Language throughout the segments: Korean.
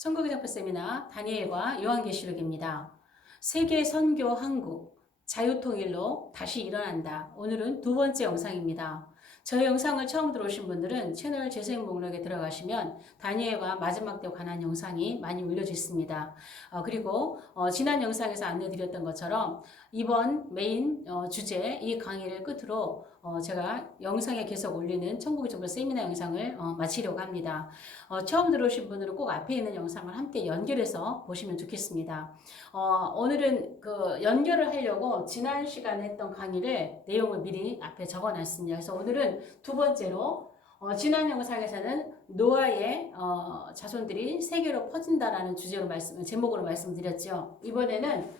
천국의 정보 세미나 다니엘과 요한계시록입니다. 세계 선교 한국 자유통일로 다시 일어난다. 오늘은 두 번째 영상입니다. 저희 영상을 처음 들어오신 분들은 채널 재생 목록에 들어가시면 다니엘과 마지막 때에 관한 영상이 많이 올려져 있습니다. 그리고 지난 영상에서 안내드렸던 것처럼 이번 메인 주제 이 강의를 끝으로 제가 영상에 계속 올리는 천국의 정보 세미나 영상을 마치려고 합니다. 처음 들어오신 분들은 꼭 앞에 있는 영상을 함께 연결해서 보시면 좋겠습니다. 오늘은 그 연결을 하려고 지난 시간에 했던 강의를 내용을 미리 앞에 적어놨습니다. 그래서 오늘은 두 번째로 지난 영상에서는 노아의 자손들이 세계로 퍼진다라는 주제로 제목으로 말씀드렸죠. 이번에는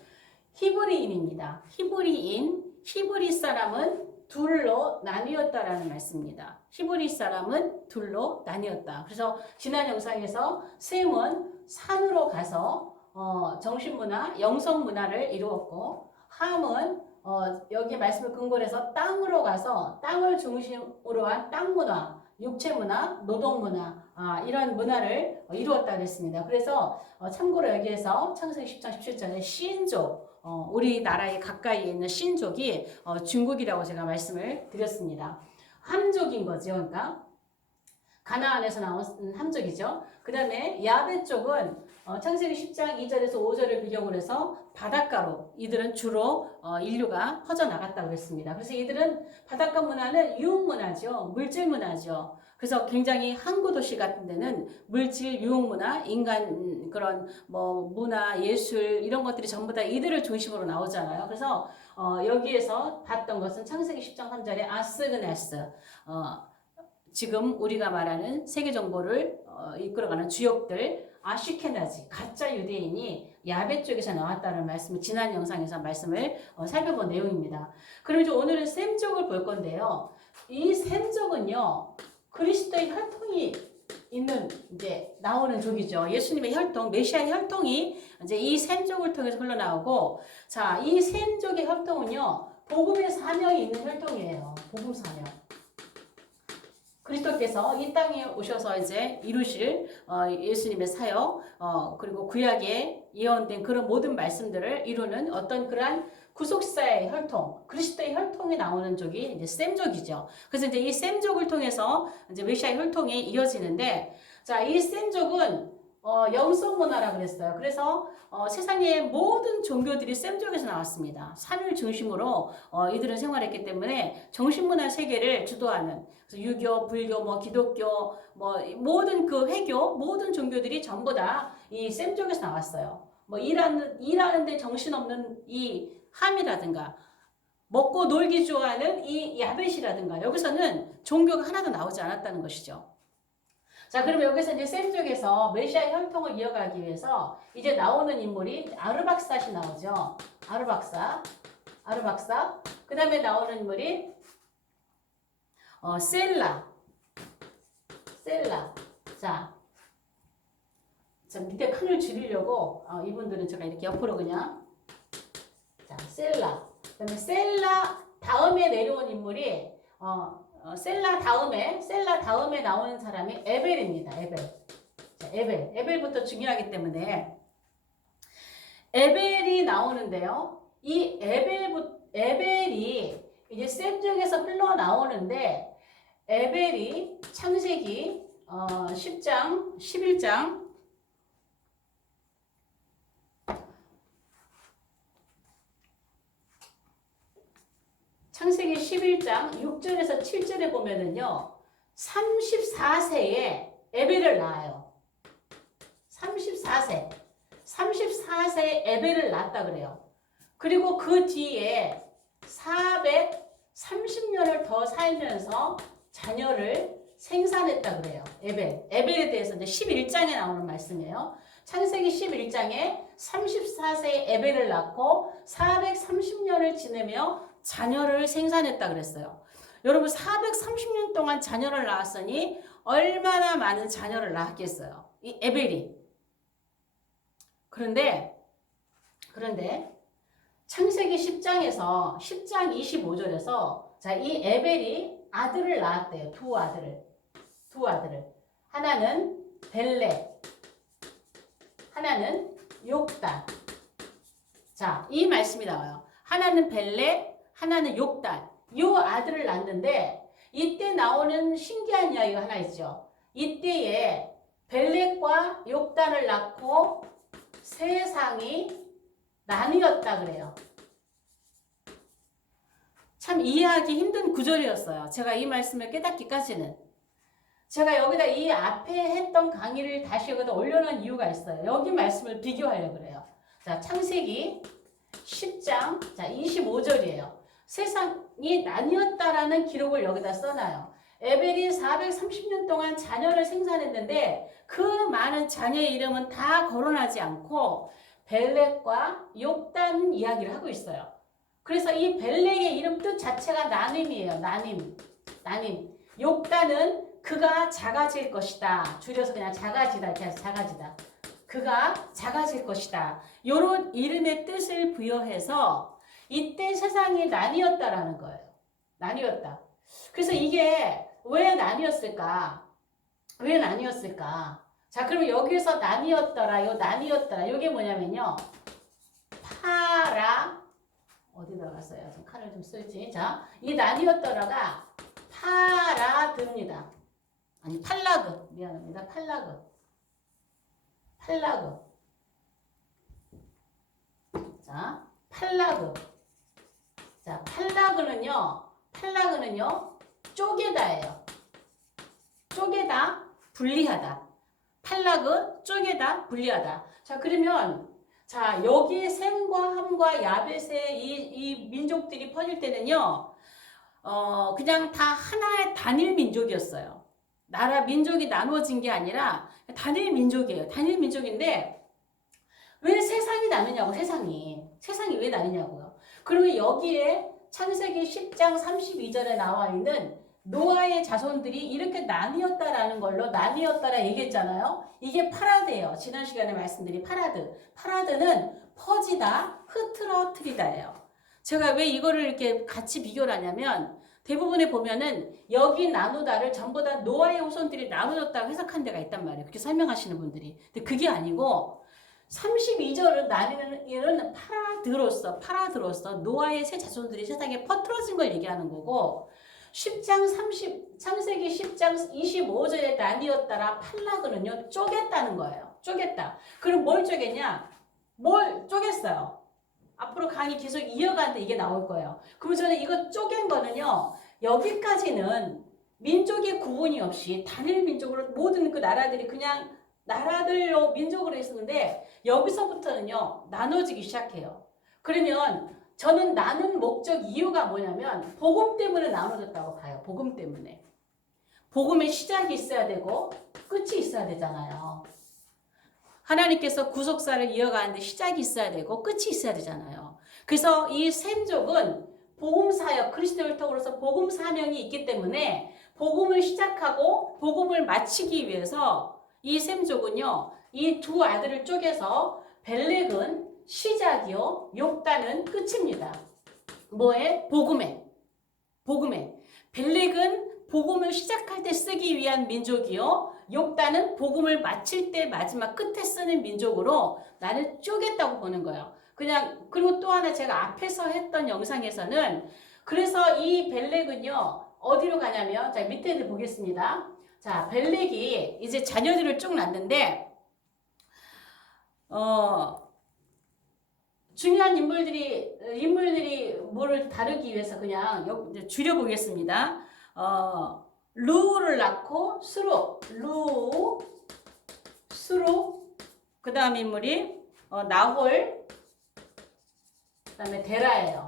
히브리인입니다. 히브리 사람은 둘로 나뉘었다라는 말씀입니다. 히브리 사람은 둘로 나뉘었다. 그래서 지난 영상에서 셈은 산으로 가서 정신문화, 영성문화를 이루었고, 함은 여기 말씀을 근거로 해서 땅으로 가서 땅을 중심으로 한 땅문화, 육체문화, 노동문화, 이런 문화를 이루었다 그랬습니다. 그래서 참고로 여기에서 창세기 10장 17절에 신족, 우리나라에 가까이에 있는 신족이 중국이라고 제가 말씀을 드렸습니다. 함족인 거죠. 그러니까 가나안에서 나온 함족이죠. 그 다음에 야베 쪽은 창세기 10장 2절에서 5절을 비경으로 해서 바닷가로 이들은 주로 인류가 퍼져나갔다고 했습니다. 그래서 이들은 바닷가 문화는 유흥문화죠. 물질문화죠. 그래서 굉장히 항구 도시 같은 데는 물질, 유흥문화, 인간 그런 문화, 예술 이런 것들이 전부 다 이들을 중심으로 나오잖아요. 그래서 여기에서 봤던 것은 창세기 10장 3절에 아스그네스, 지금 우리가 말하는 세계 정보를 이끌어가는 주역들, 아슈케나지, 가짜 유대인이 야베 쪽에서 나왔다는 말씀을 지난 영상에서 말씀을 살펴본 내용입니다. 그럼 이제 오늘은 셈족을 볼 건데요. 이 셈족은요, 그리스도의 혈통이 있는 이제 나오는 족이죠. 예수님의 혈통, 메시아의 혈통이 이제 이 셈족을 통해서 흘러나오고, 자, 이 셈족의 혈통은요, 복음의 사명이 있는 혈통이에요. 복음 사명. 그리스도께서 이 땅에 오셔서 이제 이루실 예수님의 사역, 그리고 구약에 예언된 그런 모든 말씀들을 이루는 어떤 그러한 구속사의 혈통, 그리스도의 혈통이 나오는 쪽이 이제 셈족이죠. 그래서 이제 이 셈족을 통해서 이제 메시아의 혈통이 이어지는데, 자, 이 셈족은 영성 문화라 그랬어요. 그래서 세상의 모든 종교들이 셈족에서 나왔습니다. 산을 중심으로 이들은 생활했기 때문에 정신문화 세계를 주도하는, 그래서 유교, 불교, 기독교, 모든 그 회교, 모든 종교들이 전부 다 이 셈족에서 나왔어요. 일하는데 정신없는 이 함이라든가, 먹고 놀기 좋아하는 이 야벳이라든가, 여기서는 종교가 하나도 나오지 않았다는 것이죠. 자, 그럼 여기서 이제 셈족에서 메시아의 혈통을 이어가기 위해서 이제 나오는 인물이 아르박삿이 나오죠. 아르박삿. 그 다음에 나오는 인물이 셀라. 자, 밑에 칸을 줄이려고 이분들은 제가 이렇게 옆으로 그냥, 자, 셀라. 그 다음에 셀라 다음에 내려온 인물이 셀라 다음에 나오는 사람이 에벨입니다. 자, 에벨부터 중요하기 때문에 에벨이 나오는데요. 이 에벨이 이제 셈족에서 흘러나오는데, 에벨이 창세기 10장 11장 창세기 11장 6절에서 7절에 보면은요, 34세에 에벨을 낳아요. 34세에 에벨을 낳았다 그래요. 그리고 그 뒤에 430년을 더 살면서 자녀를 생산했다 그래요. 에벨에 대해서 이제 11장에 나오는 말씀이에요. 창세기 11장에 34세에 에벨을 낳고 430년을 지내며 자녀를 생산했다 그랬어요. 여러분, 430년 동안 자녀를 낳았으니 얼마나 많은 자녀를 낳았겠어요, 이 에벨이. 그런데 창세기 10장에서 10장 25절에서 자, 이 에벨이 아들을 낳았대요. 두 아들을. 하나는 벨렉, 하나는 욕단. 자, 이 말씀이 나와요. 하나는 벨렉, 하나는 욕단. 요 아들을 낳는데 이때 나오는 신기한 이야기가 하나 있죠. 이때에 벨렉과 욕단을 낳고 세상이 나뉘었다 그래요. 참 이해하기 힘든 구절이었어요. 제가 이 말씀을 깨닫기까지는. 제가 여기다 이 앞에 했던 강의를 다시 여기다 올려놓은 이유가 있어요. 여기 말씀을 비교하려고 그래요. 자, 창세기 10장, 자, 25절이에요. 세상이 나뉘었다라는 기록을 여기다 써놔요. 에벨이 430년 동안 자녀를 생산했는데 그 많은 자녀의 이름은 다 거론하지 않고 벨렉과 욕단 이야기를 하고 있어요. 그래서 이 벨렉의 이름 뜻 자체가 나눔이에요. 나눔. 욕단은 그가 작아질 것이다. 줄여서 그냥 작아지다 이렇게 해서 작아지다. 그가 작아질 것이다. 요런 이름의 뜻을 부여해서 이때 세상이 나뉘었다라는 거예요. 나뉘었다. 그래서 이게 왜 나뉘었을까? 왜 나뉘었을까? 자, 그럼 여기서 나뉘었더라. 요 나뉘었더라. 요게 뭐냐면요. 파라 어디 들어갔어요? 좀 칼을 좀 쓸지. 자, 이 나뉘었더라가 파라드입니다. 아니 팔라그. 미안합니다. 팔라그. 자, 팔라그. 자, 팔라그는요, 쪼개다예요. 쪼개다, 분리하다. 팔라그, 쪼개다, 분리하다. 자, 그러면, 자, 여기에 셈과 함과 야벳의 이 민족들이 퍼질 때는요, 그냥 다 하나의 단일 민족이었어요. 나라 민족이 나누어진 게 아니라 단일 민족이에요. 단일 민족인데, 왜 세상이 나누냐고, 세상이 왜 나누냐고요. 그러면 여기에 창세기 10장 32절에 나와 있는 노아의 자손들이 이렇게 나뉘었다라는 걸로 나뉘었다라 얘기했잖아요. 이게 파라드예요. 지난 시간에 말씀드린 파라드. 파라드는 퍼지다, 흐트러트리다예요. 제가 왜 이거를 이렇게 같이 비교를 하냐면 대부분에 보면은 여기 나누다를 전부 다 노아의 후손들이 나누었다고 해석한 데가 있단 말이에요. 그렇게 설명하시는 분들이. 근데 그게 아니고 32절은 나뉘는 이런 파라드로서 노아의 세 자손들이 세상에 퍼트러진 걸 얘기하는 거고 창세기 10장 25절에 나뉘었다라 팔라그는요 쪼갰다는 거예요. 쪼갰다. 그럼 뭘 쪼갰냐? 뭘 쪼갰어요. 앞으로 강의 계속 이어가는데 이게 나올 거예요. 그럼 저는 이거 쪼갠 거는요. 여기까지는 민족의 구분이 없이 단일 민족으로 모든 그 나라들이 그냥 나라들로 민족으로 있었는데 여기서부터는요. 나눠지기 시작해요. 그러면 저는 나눈 목적 이유가 뭐냐면 복음 때문에 나눠졌다고 봐요. 복음 때문에. 복음의 시작이 있어야 되고 끝이 있어야 되잖아요. 하나님께서 구속사를 이어가는데 시작이 있어야 되고 끝이 있어야 되잖아요. 그래서 이 셈족은 복음 사역, 그리스도를 통해서 복음 사명이 있기 때문에 복음을 시작하고 복음을 마치기 위해서 이 셈족은요. 이 두 아들을 쪼개서 벨렉은 시작이요. 욕단은 끝입니다. 뭐에? 복음에. 벨렉은 복음을 시작할 때 쓰기 위한 민족이요. 욕단은 복음을 마칠 때 마지막 끝에 쓰는 민족으로 나를 쪼갰다고 보는 거예요. 그냥 그리고 또 하나 제가 앞에서 했던 영상에서는 그래서 이 벨렉은요. 어디로 가냐면 자 밑에 보겠습니다. 자 벨렉이 이제 자녀들을 쭉 낳는데 중요한 인물들이 뭐를 다루기 위해서 그냥 줄여보겠습니다. 루를 낳고 수루, 그 다음 인물이 나홀, 그 다음에 데라예요.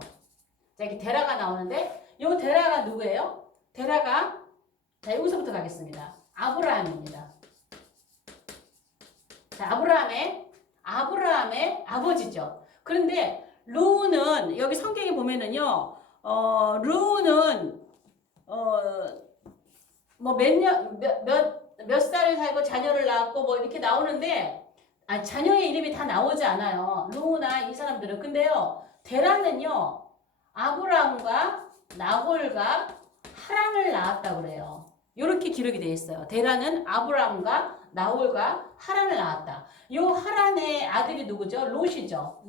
자, 여기 데라가 나오는데 이 데라가 누구예요? 데라가 자 여기서부터 가겠습니다. 아브라함입니다. 자 아브라함의 아버지죠. 그런데 루는 여기 성경에 보면은요, 루는 뭐 몇 살을 살고 자녀를 낳았고 뭐 이렇게 나오는데 자녀의 이름이 다 나오지 않아요. 루나 이 사람들은. 근데요, 데라는요, 아브라함과 나홀과 하란을 낳았다고 그래요. 이렇게 기록이 되어 있어요. 데라는 아브라함과 나홀과 하란을 낳았다. 요 하란의 아들이 누구죠? 롯이죠.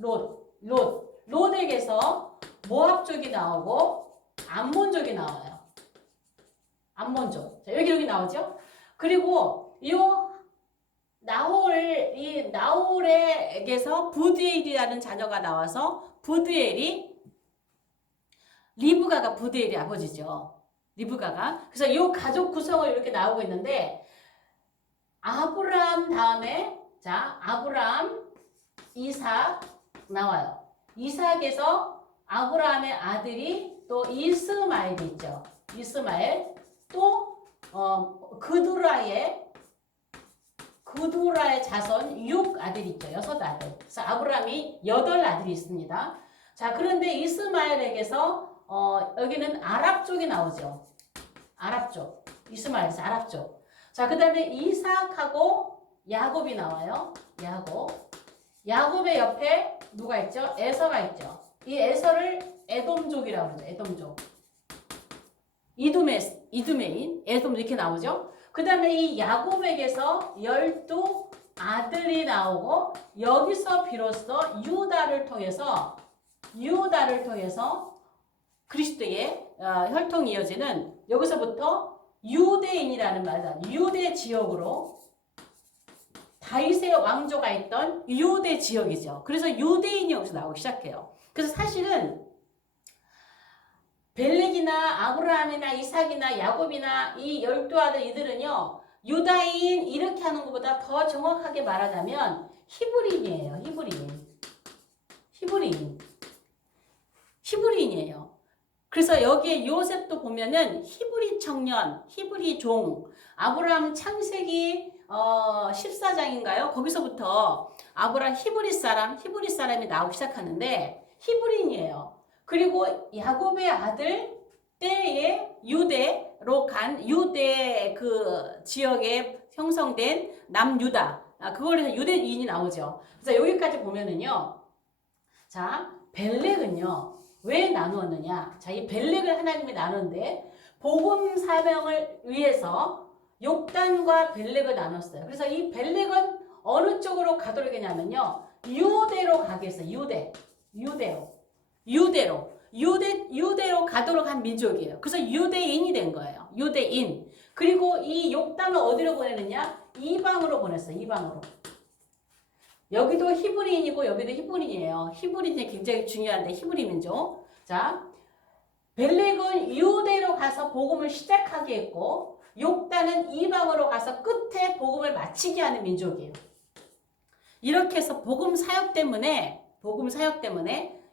롯에게서 모압족이 나오고 암몬족이 나와요. 암몬족. 자, 여기 나오죠? 그리고 요 이 나홀에게서 부드엘이라는 자녀가 나와서 리브가가 부드엘이 아버지죠. 리브가가. 그래서 이 가족 구성을 이렇게 나오고 있는데 아브라함 다음에 자 아브라함, 이삭 나와요. 이삭에서 아브라함의 아들이 또 이스마엘이 있죠. 이스마엘 또 그두라의 자손 6아들이 있죠. 6아들. 그래서 아브라함이 8아들이 있습니다. 자, 그런데 이스마엘에게서 여기는 아랍 쪽이 나오죠. 아랍 쪽. 이스마엘에서 아랍 쪽. 자, 그 다음에 이삭하고 야곱이 나와요. 야곱의 옆에 누가 있죠? 에서가 있죠. 이 에서를 에돔족이라고 그러죠. 에돔족. 이두메인, 에돔 이렇게 나오죠. 그 다음에 이 야곱에게서 12아들이 나오고 여기서 비로소 유다를 통해서 그리스도의 혈통이 이어지는 여기서부터 유대인이라는 말은 유대 지역으로 다윗의 왕조가 있던 유대 지역이죠. 그래서 유대인이 여기서 나오기 시작해요. 그래서 사실은 벨렉이나 아브라함이나 이삭이나 야곱이나 이 12아들 이들은요. 유다인 이렇게 하는 것보다 더 정확하게 말하자면 히브리인이에요. 히브리인이에요. 그래서 여기에 요셉도 보면은 히브리 청년, 히브리 종, 아브라함 창세기 14장인가요? 거기서부터 아브라함 히브리 사람이 나오기 시작하는데 히브리인이에요. 그리고 야곱의 아들 때에 유대로 간 유대 그 지역에 형성된 남유다. 그걸 해서 유대인이 나오죠. 그래서 여기까지 보면은요. 자, 벨렉은요. 왜 나누었느냐? 자, 이 벨렉을 하나님이 나누는데 복음 사명을 위해서 욕단과 벨렉을 나눴어요. 그래서 이 벨렉은 어느 쪽으로 가도록 했냐면요. 유대로 가게 했어요. 유대로 가도록 한 민족이에요. 그래서 유대인이 된 거예요. 유대인. 그리고 이 욕단을 어디로 보내느냐? 이방으로 보냈어요. 이방으로. 여기도 히브리인이고 여기도 히브리인이에요. 히브리인이 굉장히 중요한데 히브리 민족. 자, 벨렉은 유대로 가서 복음을 시작하게 했고 욕단은 이방으로 가서 끝에 복음을 마치게 하는 민족이에요. 이렇게 해서 복음 사역 때문에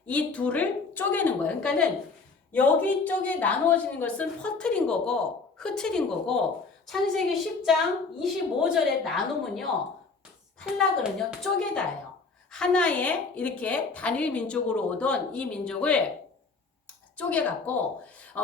이 둘을 쪼개는 거예요. 그러니까는 여기 쪽에 나누어지는 것은 퍼트린 거고 흩트린 거고 창세기 10장 25절의 나눔은요. 팔락은요. 쪼개다예요. 하나의 이렇게 단일 민족으로 오던 이 민족을 쪼개갖고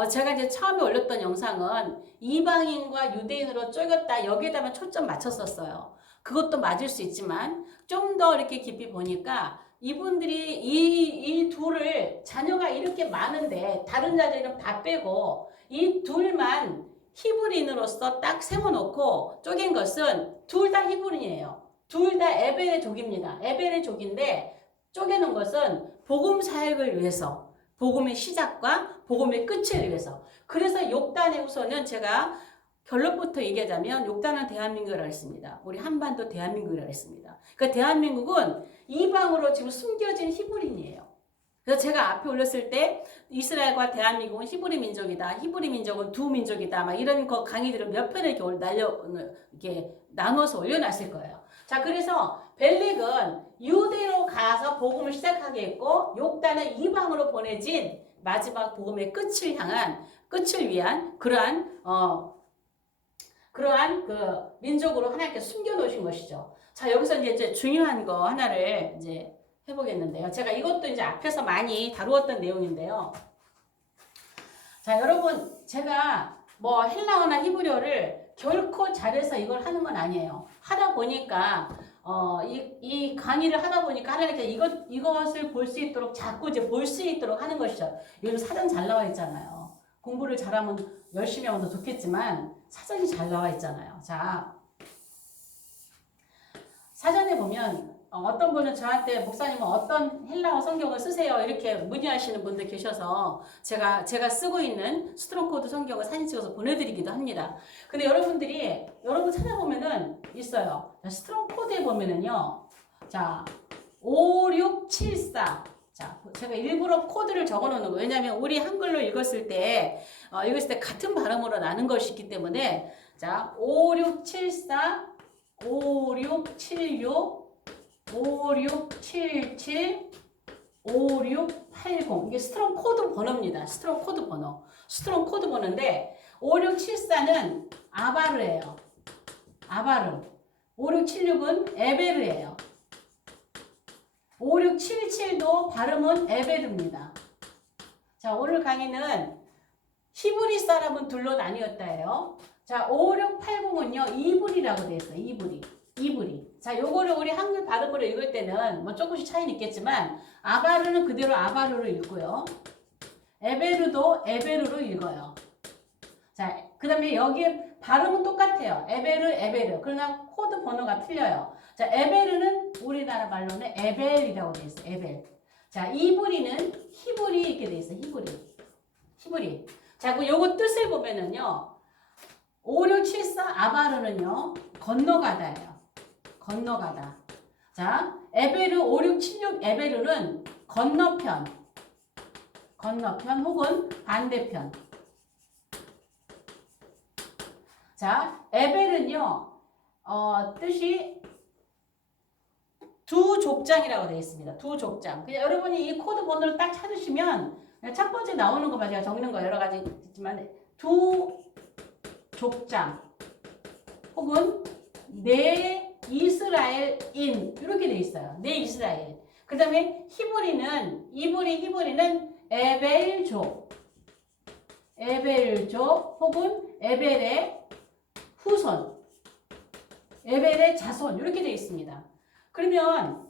제가 이제 처음에 올렸던 영상은 이방인과 유대인으로 쪼갰다 여기에다만 초점 맞췄었어요. 그것도 맞을 수 있지만 좀 더 이렇게 깊이 보니까 이분들이 이 둘을 자녀가 이렇게 많은데 다른 자들은 다 빼고 이 둘만 히브리인으로서 딱 세워놓고 쪼갠 것은 둘 다 히브리인이에요. 둘 다 에벨의 족입니다. 에벨의 족인데 쪼개는 것은 복음 사역을 위해서 복음의 시작과 복음의 끝을 위해서. 그래서 욕단의 후손은 제가 결론부터 얘기하자면 욕단은 대한민국이라고 했습니다. 우리 한반도 대한민국이라고 했습니다. 그러니까 대한민국은 이방으로 지금 숨겨진 히브리인이에요. 그래서 제가 앞에 올렸을 때 이스라엘과 대한민국은 히브리 민족이다. 히브리 민족은 두 민족이다. 막 이런 거 강의들을 몇 편을 이렇게 나눠서 올려놨을 거예요. 자, 그래서 벨렉은 유대로 가서 복음을 시작하게 했고 욕단은 이방으로 보내진 마지막 복음의 끝을 위한 그러한 그 민족으로 하나님께 숨겨놓으신 것이죠. 자, 여기서 이제 중요한 거 하나를 이제 해보겠는데요. 제가 이것도 이제 앞에서 많이 다루었던 내용인데요. 자, 여러분, 제가 뭐 헬라어나 히브리어를 결코 잘해서 이걸 하는 건 아니에요. 하다 보니까, 이 강의를 하다 보니까 하나님께 이것을 볼 수 있도록 자꾸 이제 볼 수 있도록 하는 것이죠. 요즘 사전 잘 나와 있잖아요. 공부를 잘하면 열심히 하면 더 좋겠지만, 사전이 잘 나와 있잖아요. 자, 사전에 보면 어떤 분은 저한테 목사님은 어떤 헬라어 성경을 쓰세요 이렇게 문의하시는 분들 계셔서 제가 쓰고 있는 스트롱코드 성경을 사진 찍어서 보내드리기도 합니다. 근데 여러분 찾아보면은 있어요. 스트롱코드에 보면은요, 자 5674. 자, 제가 일부러 코드를 적어 놓는 거예요. 왜냐하면 우리 한글로 읽었을 때 같은 발음으로 나는 것이 있기 때문에 자 5674 5676 5677 5680 이게 스트롱 코드 번호입니다. 스트롱 코드 번호. 스트롱 코드 번호인데 5674는 아바르예요. 아바르. 5676은 에베르예요. 5677도 발음은 에베르입니다. 자, 오늘 강의는 히브리 사람은 둘로 나뉘었다예요. 자, 5680은요, 이불이라고 되어 있어요. 이불이. 자, 요거를 우리 한글 발음으로 읽을 때는 뭐 조금씩 차이는 있겠지만, 아바르는 그대로 아바르로 읽고요. 에베르도 에베르로 읽어요. 자, 그 다음에 여기에 발음은 똑같아요. 에베르. 그러나 코드 번호가 틀려요. 자, 에베르는 우리나라 말로는 에벨이라고 되어 있어요. 에벨. 자, 이브리는 히브리 이렇게 되어 있어요. 히브리. 자, 그 요거 뜻을 보면은요. 5674 아바르는요. 건너가다예요. 건너가다. 자, 에베르 5676 에베르는 건너편 혹은 반대편. 자, 에벨은요, 뜻이 두 족장이라고 되어 있습니다. 두 족장. 그냥 여러분이 이 코드 번호를 딱 찾으시면, 첫 번째 나오는 것만 제가 적는 거 여러 가지 있지만, 두 족장, 혹은 내 이스라엘인, 이렇게 되어 있어요. 내 이스라엘. 그 다음에 히브리는 에벨족, 혹은 에벨의 후손, 에벨의 자손, 이렇게 되어 있습니다. 그러면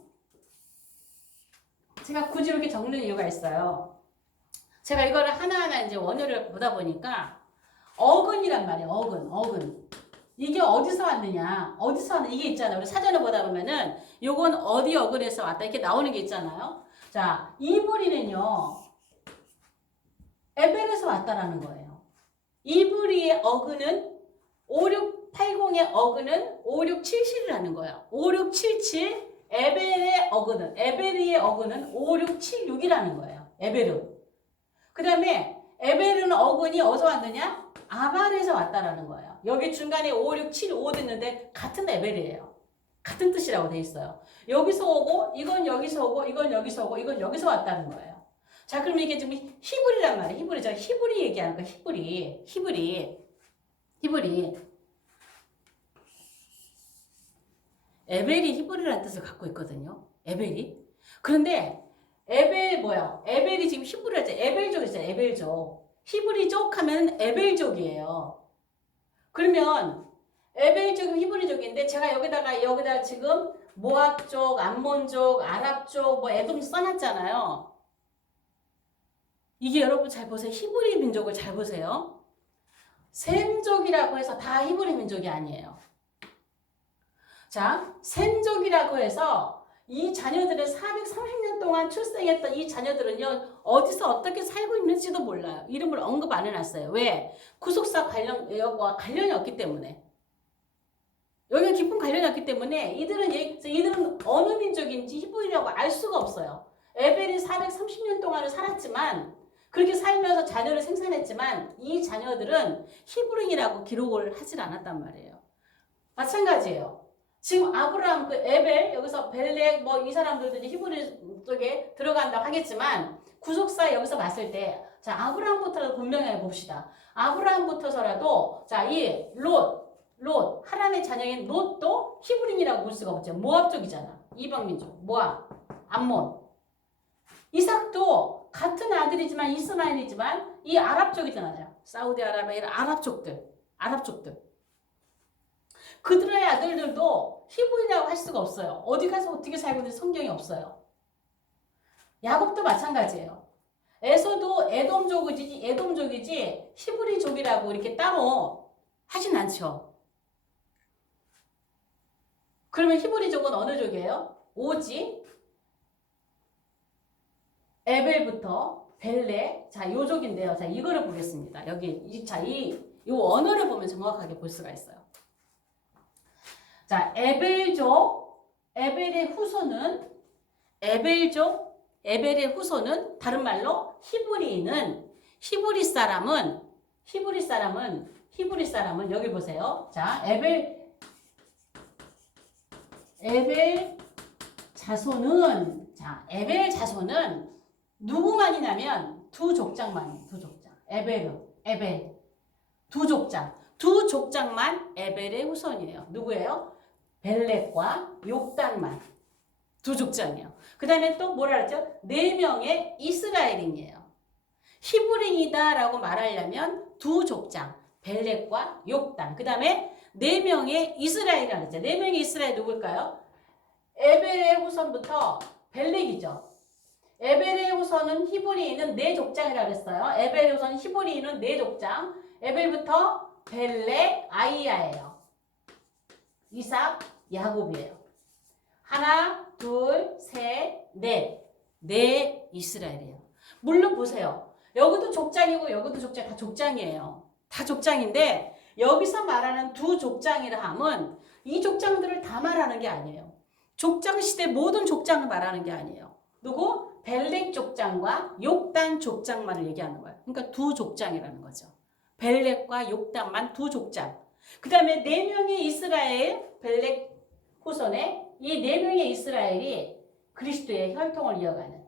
제가 굳이 이렇게 적는 이유가 있어요. 제가 이거를 하나하나 이제 원어를 보다 보니까 어근이란 말이에요. 어근. 이게 어디서 왔느냐? 이게 있잖아요. 우리 사전을 보다 보면은 요건 어디 어근에서 왔다 이렇게 나오는 게 있잖아요. 자, 이브리는요. 에벨에서 왔다라는 거예요. 이브리의 어근은 5680의 어근은 5677이라는 거예요. 5677 에벨의 어근은 에베리의 어근은 5676이라는 거예요. 에베르. 그 다음에 에베르는 어근이 어디서 왔느냐? 아발에서 왔다라는 거예요. 여기 중간에 5675 됐는데 같은 에벨이에요. 같은 뜻이라고 돼 있어요. 여기서 오고 이건 여기서 오고 이건 여기서 오고 이건 여기서 왔다는 거예요. 자, 그럼 이게 지금 히브리란 말이에요. 히브리. 제가 히브리 얘기하는 거예요. 히브리. 에벨이 히브리라는 뜻을 갖고 있거든요. 에벨이. 그런데 에벨이 지금 히브리라죠. 에벨족이잖아요. 에벨족. 히브리족 하면 에벨족이에요. 그러면 에벨족은 히브리족인데 제가 여기다가 지금 모압족, 암몬족, 아랍족, 뭐 에돔 써놨잖아요. 이게 여러분 잘 보세요. 히브리 민족을 잘 보세요. 셈족이라고 해서 다 히브리 민족이 아니에요. 자, 셈족이라고 해서 이 자녀들은 430년 동안 출생했던 이 자녀들은요, 어디서 어떻게 살고 있는지도 몰라요. 이름을 언급 안 해놨어요. 왜? 구속사 관련이 없기 때문에. 여기가 깊은 관련이 없기 때문에 이들은 어느 민족인지 히브리라고 알 수가 없어요. 에벨이 430년 동안을 살았지만 그렇게 살면서 자녀를 생산했지만 이 자녀들은 히브리인이라고 기록을 하질 않았단 말이에요. 마찬가지예요. 지금 아브라함, 에벨, 여기서 벨렉, 이 사람들도 이제 히브리 쪽에 들어간다고 하겠지만, 구속사 여기서 봤을 때, 자, 아브라함부터라도 분명히 봅시다. 아브라함부터서라도, 자, 이 롯, 하나님의 자녀인 롯도 히브리인이라고 볼 수가 없죠. 모압 쪽이잖아. 이방민족, 모압, 암몬. 이삭도 같은 아들이지만, 이스마엘이지만, 이 아랍 쪽이잖아요. 사우디아라비아 이런 아랍 족들. 그들의 아들들도 히브리라고 할 수가 없어요. 어디 가서 어떻게 살고 있는지 성경이 없어요. 야곱도 마찬가지예요. 에서도 에돔족이지 히브리족이라고 이렇게 따로 하진 않죠. 그러면 히브리족은 어느 족이에요? 오지, 에벨부터 벨레. 자, 요 족인데요. 자, 이거를 보겠습니다. 여기 자, 요 언어를 보면 정확하게 볼 수가 있어요. 자, 에벨족, 에벨의 후손은 에벨의 후손은 다른 말로 히브리 사람은 여기 보세요. 자, 에벨 자손은 누구만이냐면 두 족장만이에요. 두 족장. 에벨. 두 족장만 에벨의 후손이에요. 누구예요? 벨렉과 욕단만. 두 족장이에요. 그 다음에 또 뭐라 그랬죠? 4명의 이스라엘인이에요. 히브리이다라고 말하려면 두 족장, 벨렉과 욕단. 그 다음에 4명의 이스라엘이라고 했죠. 4명의 이스라엘 누굴까요? 에벨의 후손부터 벨렉이죠. 에벨의 후손은 히브리인은 4족장이라고 했어요. 에벨의 후손은 히브리인은 4족장. 에벨부터 벨렉, 아이야예요. 이삭, 야곱이에요. 하나, 둘, 셋, 넷. 4 이스라엘이에요. 물론 보세요. 여기도 족장이고 여기도 족장, 다 족장이에요. 다 족장인데 여기서 말하는 두 족장이라 함은 이 족장들을 다 말하는 게 아니에요. 족장 시대 모든 족장을 말하는 게 아니에요. 누구? 벨렉 족장과 욕단 족장만을 얘기하는 거예요. 그러니까 두 족장이라는 거죠. 벨렉과 욕단만 두 족장. 그 다음에 4명의 이스라엘, 벨렉 후손에 이 4명의 이스라엘이 그리스도의 혈통을 이어가는,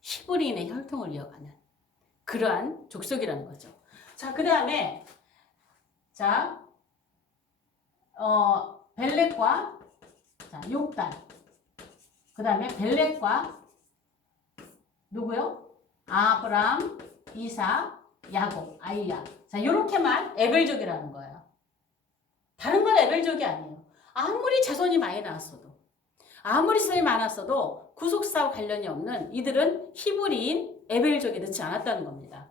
히브리인의 혈통을 이어가는 그러한 족속이라는 거죠. 자, 그 다음에 벨렉과 욕단. 그 다음에 벨렉과 누구요? 아브람, 이삭, 야곱, 아이야. 자, 요렇게만 에벨족이라는 거예요. 다른 건 에벨족이 아니에요. 아무리 자손이 많이 많았어도 구속사와 관련이 없는 이들은 히브리인 에벨족에 넣지 않았다는 겁니다.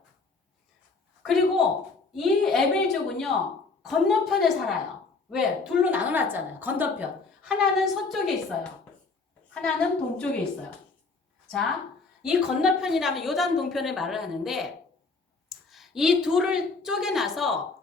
그리고 이 에벨족은요, 건너편에 살아요. 왜? 둘로 나눠놨잖아요. 건너편. 하나는 서쪽에 있어요. 하나는 동쪽에 있어요. 자, 이 건너편이라면 요단 동편을 말을 하는데 이 둘을 쪼개놔서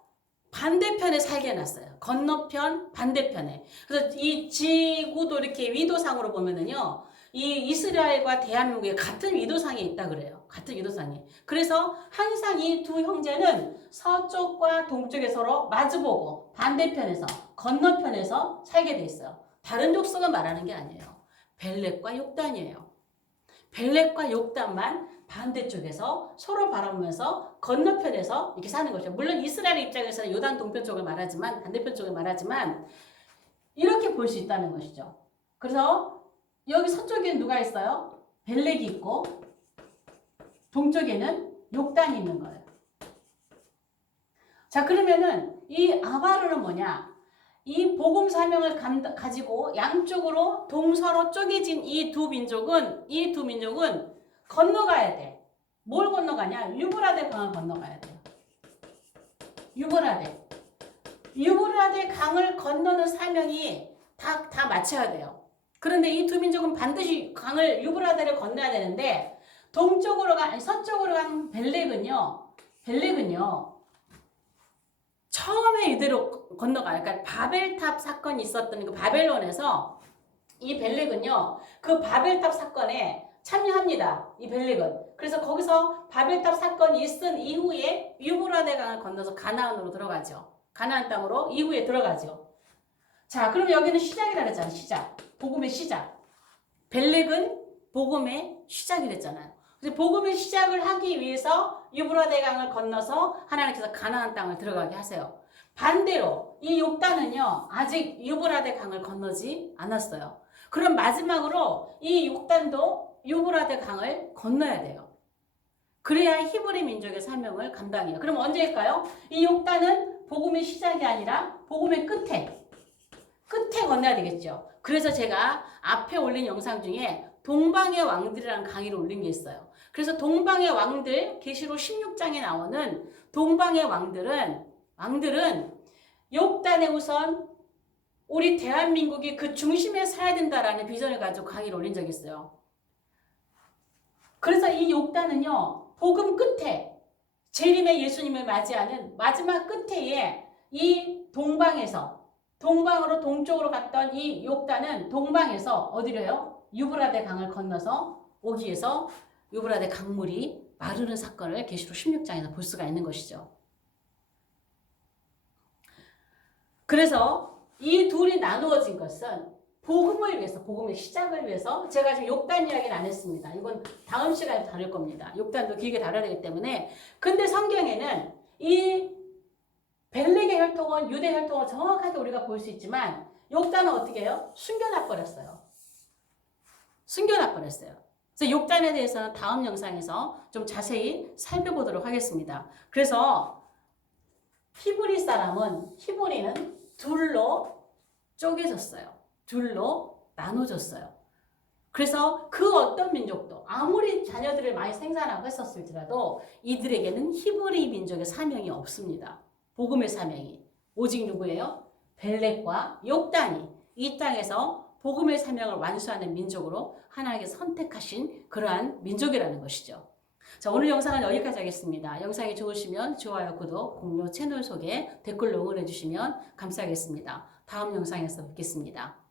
반대편에 살게 해놨어요. 건너편, 반대편에. 그래서 이 지구도 이렇게 위도상으로 보면은요, 이 이스라엘과 대한민국에 같은 위도상에 있다 그래요. 같은 위도상에. 그래서 항상 이 두 형제는 서쪽과 동쪽에 서로 마주보고 반대편에서, 건너편에서 살게 돼 있어요. 다른 족속을 말하는 게 아니에요. 벨렉과 욕단이에요. 벨렉과 욕단만 반대쪽에서 서로 바라보면서 건너편에서 이렇게 사는 거죠. 물론 이스라엘 입장에서는 요단 동편 쪽을 말하지만, 반대편 쪽을 말하지만 이렇게 볼 수 있다는 것이죠. 그래서 여기 서쪽에는 누가 있어요? 벨렉이 있고 동쪽에는 욕단이 있는 거예요. 자, 그러면은 이 아바르는 뭐냐? 이 복음 사명을 가지고 양쪽으로 동서로 쪼개진 이 두 민족은 건너가야 돼. 뭘 건너가냐? 유브라데 강을 건너가야 돼요. 유브라데 강을 건너는 사명이 다 맞춰야 돼요. 그런데 이 두 민족은 반드시 유브라데를 건너야 되는데 서쪽으로 간 벨렉은요, 처음에 이대로 건너가요. 그러니까 바벨탑 사건이 있었던 그 바벨론에서 이 벨렉은요, 그 바벨탑 사건에 참여합니다. 이 벨렉은. 그래서 거기서 바벨탑 사건이 있은 이후에 유브라데 강을 건너서 가나안으로 들어가죠. 가나안 땅으로 이후에 들어가죠. 자, 그럼 여기는 시작이라 그랬잖아요. 시작. 복음의 시작. 벨렉은 복음의 시작이 됐잖아요. 그래서 복음의 시작을 하기 위해서 유브라데 강을 건너서 하나님께서 가나안 땅을 들어가게 하세요. 반대로 이 욕단은요, 아직 유브라데 강을 건너지 않았어요. 그럼 마지막으로 이 욕단도 유브라데 강을 건너야 돼요. 그래야 히브리 민족의 사명을 감당해요. 그럼 언제일까요? 이 욕단은 복음의 시작이 아니라 복음의 끝에 건너야 되겠죠. 그래서 제가 앞에 올린 영상 중에 동방의 왕들이라는 강의를 올린 게 있어요. 그래서 동방의 왕들, 계시록 16장에 나오는 동방의 왕들은 욕단의 우선 우리 대한민국이 그 중심에 서야 된다라는 비전을 가지고 강의를 올린 적이 있어요. 그래서 이 욕단은요, 복음 끝에 재림의 예수님을 맞이하는 마지막 끝에 이 동방으로 동쪽으로 갔던 이 욕단은 동방에서 어디래요? 유브라데 강을 건너서 오기 위해서 유브라데 강물이 마르는 사건을 계시록 16장에서 볼 수가 있는 것이죠. 그래서 이 둘이 나누어진 것은 복음을 위해서, 복음의 시작을 위해서. 제가 지금 욕단 이야기는 안 했습니다. 이건 다음 시간에 다룰 겁니다. 욕단도 길게 다뤄야 되기 때문에. 근데 성경에는 이 벨렉의 혈통은 유대 혈통을 정확하게 우리가 볼 수 있지만 욕단은 어떻게 해요? 숨겨놔버렸어요. 그래서 욕단에 대해서는 다음 영상에서 좀 자세히 살펴보도록 하겠습니다. 그래서 히브리는 둘로 쪼개졌어요. 둘로 나눠졌어요. 그래서 그 어떤 민족도 아무리 자녀들을 많이 생산하고 했었을지라도 이들에게는 히브리 민족의 사명이 없습니다. 복음의 사명이. 오직 누구예요? 벨렉과 욕단이 이 땅에서 복음의 사명을 완수하는 민족으로 하나님께서 선택하신 그러한 민족이라는 것이죠. 자, 오늘 영상은 여기까지 하겠습니다. 영상이 좋으시면 좋아요, 구독, 공유, 채널 소개, 댓글로 응원해 주시면 감사하겠습니다. 다음 영상에서 뵙겠습니다.